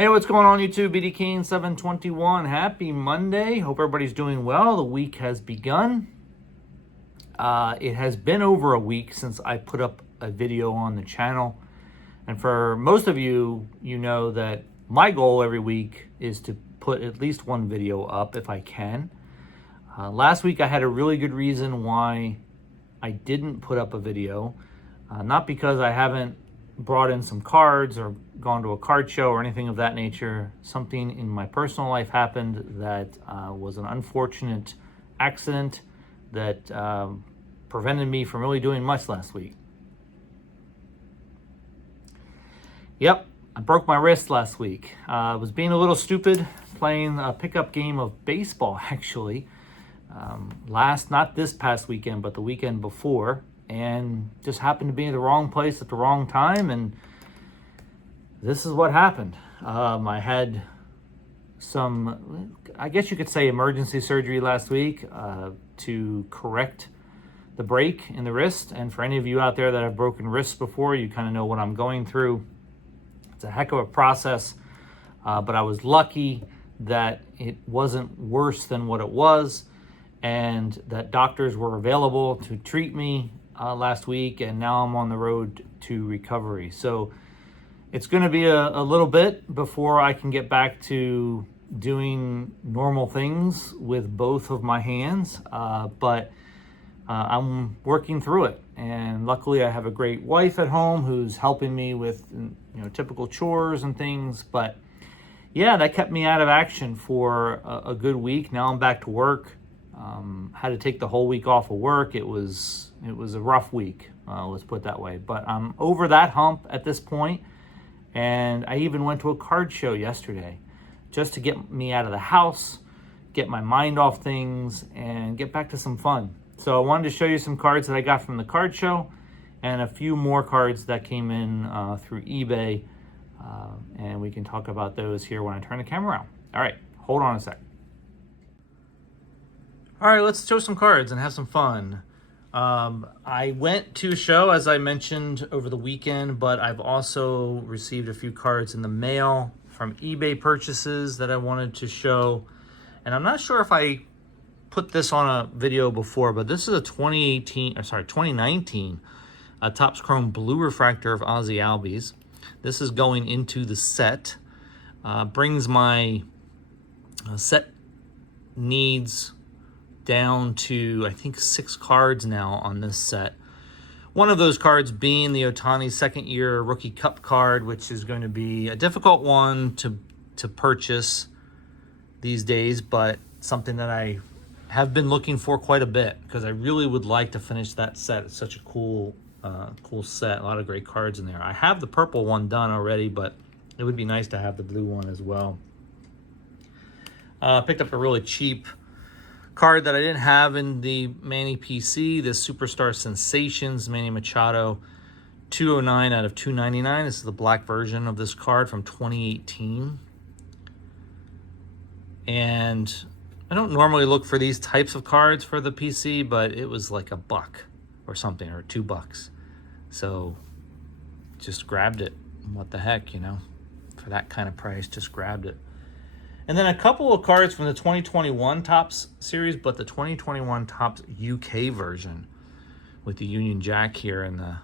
Hey, what's going on YouTube? BD Kane 721. Happy Monday. Hope everybody's doing well. The week has begun. It has been over a week since I put up a video on the channel. And for most of you, you know that my goal every week is to put at least one video up if I can. Last week I had a really good reason why I didn't put up a video. Not because I haven't brought in some cards or gone to a card show or anything of that nature. Something in my personal life happened that was an unfortunate accident that prevented me from really doing much last week. Yep, I broke my wrist last week. I was being a little stupid playing a pickup game of baseball, actually. Not this past weekend, but the weekend before. And just happened to be in the wrong place at the wrong time, and this is what happened. I had some, I guess you could say, emergency surgery last week to correct the break in the wrist. And for any of you out there that have broken wrists before, you kind of know what I'm going through. It's a heck of a process, but I was lucky that it wasn't worse than what it was, and that doctors were available to treat me last week, and now I'm on the road to recovery. So it's going to be a little bit before I can get back to doing normal things with both of my hands, but I'm working through it. And luckily I have a great wife at home who's helping me with typical chores and things. But yeah, that kept me out of action for a good week. Now I'm back to work. Had to take the whole week off of work. It was a rough week, let's put it that way. But I'm over that hump at this point, and I even went to a card show yesterday just to get me out of the house, get my mind off things, and get back to some fun. So I wanted to show you some cards that I got from the card show and a few more cards that came in through eBay, and we can talk about those here when I turn the camera around. All right, hold on a sec. All right, let's show some cards and have some fun. I went to a show, as I mentioned, over the weekend, but I've also received a few cards in the mail from eBay purchases that I wanted to show. And I'm not sure if I put this on a video before, but this is a 2019 Topps Chrome Blue Refractor of Ozzie Albies. This is going into the set. Brings my set needs down to, I think, 6 cards now on this set. One of those cards being the Ohtani second-year Rookie Cup card, which is going to be a difficult one to purchase these days, but something that I have been looking for quite a bit because I really would like to finish that set. It's such a cool set. A lot of great cards in there. I have the purple one done already, but it would be nice to have the blue one as well. Picked up a really cheap card that I didn't have in the Manny PC, this Superstar Sensations Manny Machado 209 out of 299. This is the black version of this card from 2018. And I don't normally look for these types of cards for the PC, but it was like $1 or something, or $2. So just grabbed it. What the heck, for that kind of price, just grabbed it. And then a couple of cards from the 2021 Topps series, but the 2021 Topps UK version with the Union Jack here in the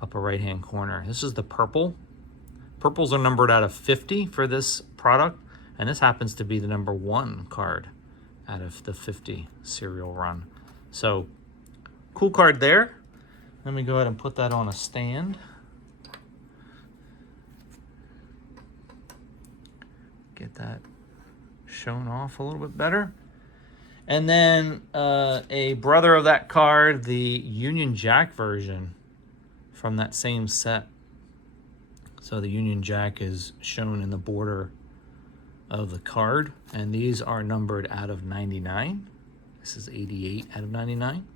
upper right-hand corner. This is the purple. Purples are numbered out of 50 for this product, and this happens to be the number 1 card out of the 50 serial run. So, cool card there. Let me go ahead and put that on a stand. Get that shown off a little bit better. And then a brother of that card, the Union Jack version from that same set. So the Union Jack is shown in the border of the card, and these are numbered out of 99. This is 88 out of 99.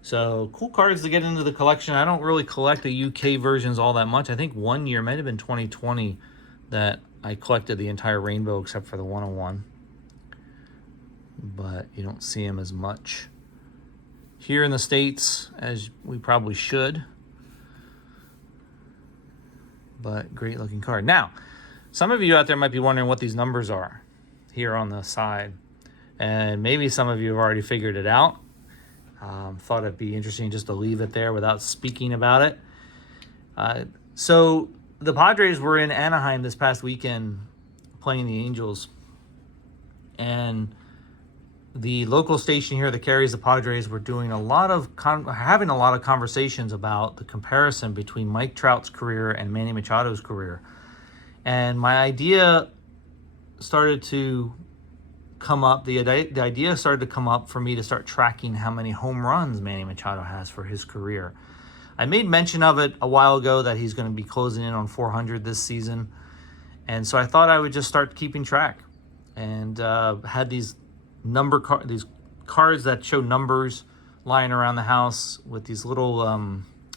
So cool cards to get into the collection. I don't really collect the UK versions all that much. I think one year, might have been 2020, that I collected the entire rainbow except for the 101. But you don't see them as much here in the States as we probably should. But great looking card. Now, Some of you out there might be wondering what these numbers are here on the side. And maybe some of you have already figured it out. Thought it'd be interesting just to leave it there without speaking about it. So the Padres were in Anaheim this past weekend playing the Angels. And the local station here that carries the Padres were doing having a lot of conversations about the comparison between Mike Trout's career and Manny Machado's career. And my idea started to come up. The idea started to come up for me to start tracking how many home runs Manny Machado has for his career. I made mention of it a while ago that he's going to be closing in on 400 this season. And so I thought I would just start keeping track, and had these these cards that show numbers lying around the house with these little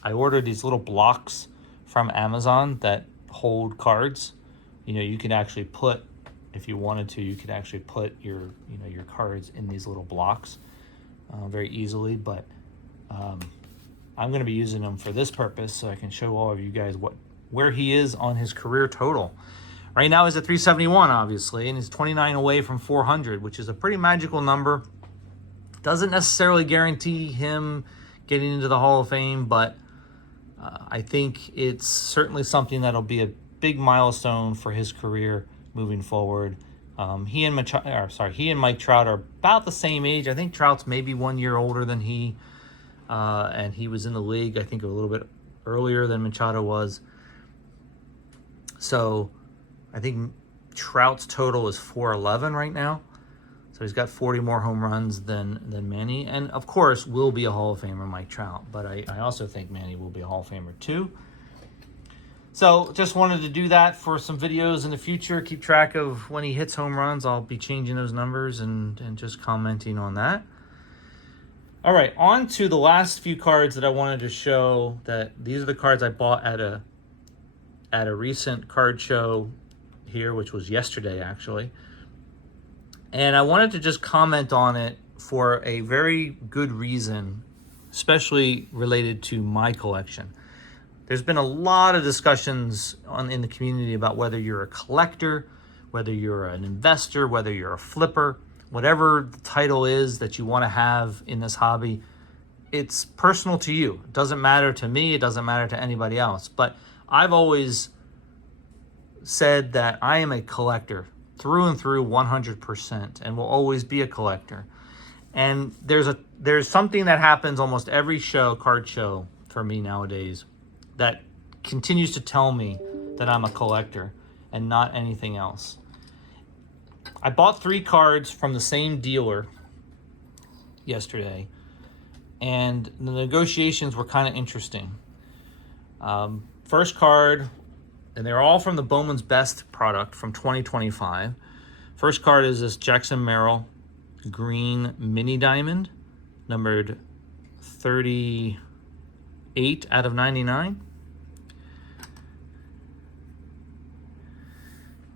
I ordered these little blocks from Amazon that hold cards. You can actually put, if you wanted to, you could actually put your cards in these little blocks very easily, but I'm going to be using them for this purpose so I can show all of you guys where he is on his career total. Right now he's at 371, obviously, and he's 29 away from 400, which is a pretty magical number. Doesn't necessarily guarantee him getting into the Hall of Fame, but I think it's certainly something that'll be a big milestone for his career moving forward. He and Mike Trout are about the same age. I think Trout's maybe 1 year older than he, and he was in the league, I think, a little bit earlier than Machado was. So I think Trout's total is 411 right now. So he's got 40 more home runs than Manny. And, of course, will be a Hall of Famer, Mike Trout. But I also think Manny will be a Hall of Famer, too. So just wanted to do that for some videos in the future. Keep track of when he hits home runs. I'll be changing those numbers and just commenting on that. All right, on to the last few cards that I wanted to show. That these are the cards I bought at a recent card show here, which was yesterday, actually. And I wanted to just comment on it for a very good reason, especially related to my collection. There's been a lot of discussions in the community about whether you're a collector, whether you're an investor, whether you're a flipper, whatever the title is that you want to have in this hobby. It's personal to you. It doesn't matter to me. It doesn't matter to anybody else. But I've always said that I am a collector through and through 100% and will always be a collector. And there's something that happens almost every card show for me nowadays, that continues to tell me that I'm a collector and not anything else. I bought 3 cards from the same dealer yesterday, and the negotiations were kind of interesting. First card, and they're all from the Bowman's Best product from 2025. First card is this Jackson Merrill green mini diamond, numbered 38 out of 99.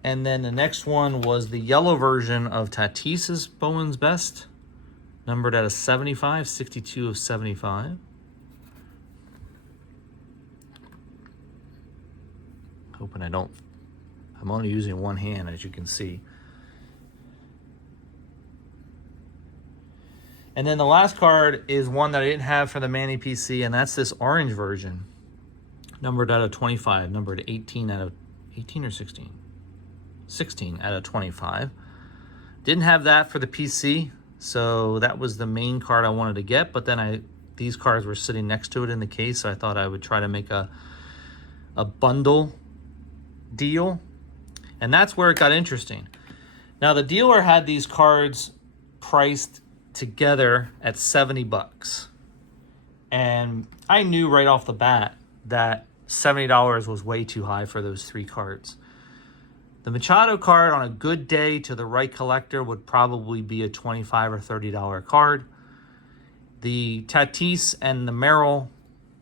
And then the next one was the yellow version of Tatis's Bowman's Best, numbered at a 75, 62 of 75. Hoping I'm only using one hand, as you can see. And then the last card is one that I didn't have for the Manny PC, and that's this orange version, numbered out of 25, numbered 18 or 16? 16 out of 25. Didn't have that for the PC, so that was the main card I wanted to get, but then these cards were sitting next to it in the case, so I thought I would try to make a bundle deal, and that's where it got interesting. Now, the dealer had these cards priced together at $70, and I knew right off the bat that $70 was way too high for those 3 cards. The Machado card on a good day to the right collector would probably be a $25 or $30 card. The Tatis and the Merrill,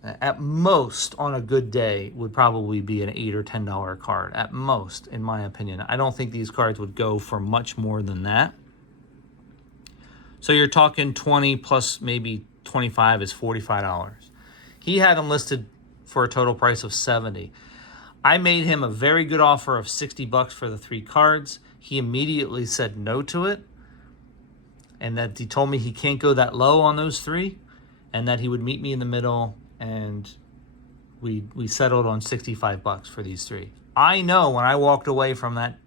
at most on a good day, would probably be an $8 or $10 card, at most, in my opinion. I don't think these cards would go for much more than that. So you're talking 20 plus maybe 25 is $45. He had them listed for a total price of $70. I made him a very good offer of $60 for the 3 cards. He immediately said no to it, and that he told me he can't go that low on those 3, and that he would meet me in the middle, and we settled on $65 for these 3. I know when I walked away from that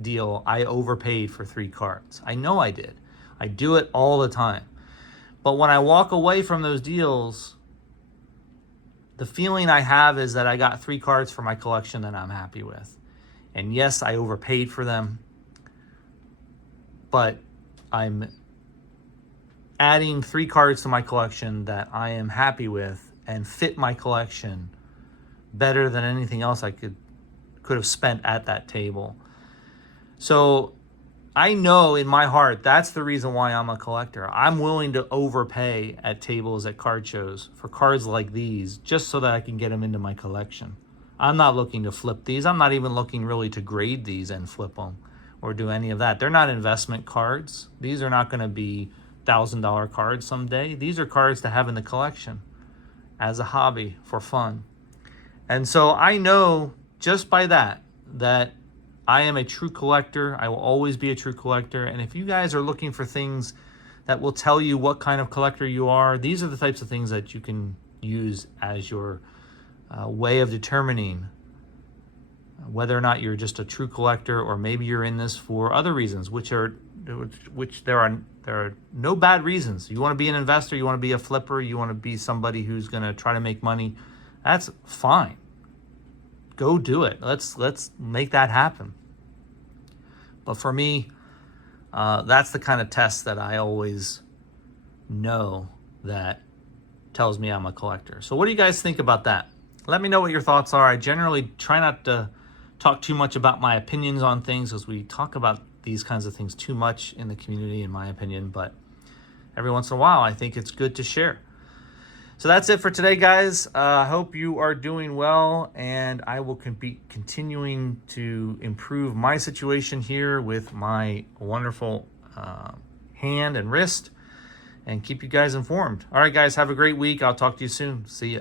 deal, I overpaid for 3 cards. I know I did. I do it all the time. But when I walk away from those deals, the feeling I have is that I got 3 cards for my collection that I'm happy with. And yes, I overpaid for them, but I'm adding 3 cards to my collection that I am happy with and fit my collection better than anything else I could have spent at that table. So I know in my heart that's the reason why I'm a collector. I'm willing to overpay at tables at card shows for cards like these just so that I can get them into my collection. I'm not looking to flip these. I'm not even looking really to grade these and flip them or do any of that. They're not investment cards. These are not going to be $1,000 cards someday. These are cards to have in the collection as a hobby for fun. And so I know just by that I am a true collector. I will always be a true collector. And if you guys are looking for things that will tell you what kind of collector you are, these are the types of things that you can use as your way of determining whether or not you're just a true collector, or maybe you're in this for other reasons, which there are no bad reasons. You want to be an investor, you want to be a flipper, you want to be somebody who's going to try to make money. That's fine. Go do it. Let's make that happen. But for me, that's the kind of test that I always know that tells me I'm a collector. So what do you guys think about that? Let me know what your thoughts are. I generally try not to talk too much about my opinions on things, because we talk about these kinds of things too much in the community, in my opinion. But every once in a while, I think it's good to share. So that's it for today, guys. I hope you are doing well, and I will be continuing to improve my situation here with my wonderful hand and wrist, and keep you guys informed. All right, guys, have a great week. I'll talk to you soon. See ya.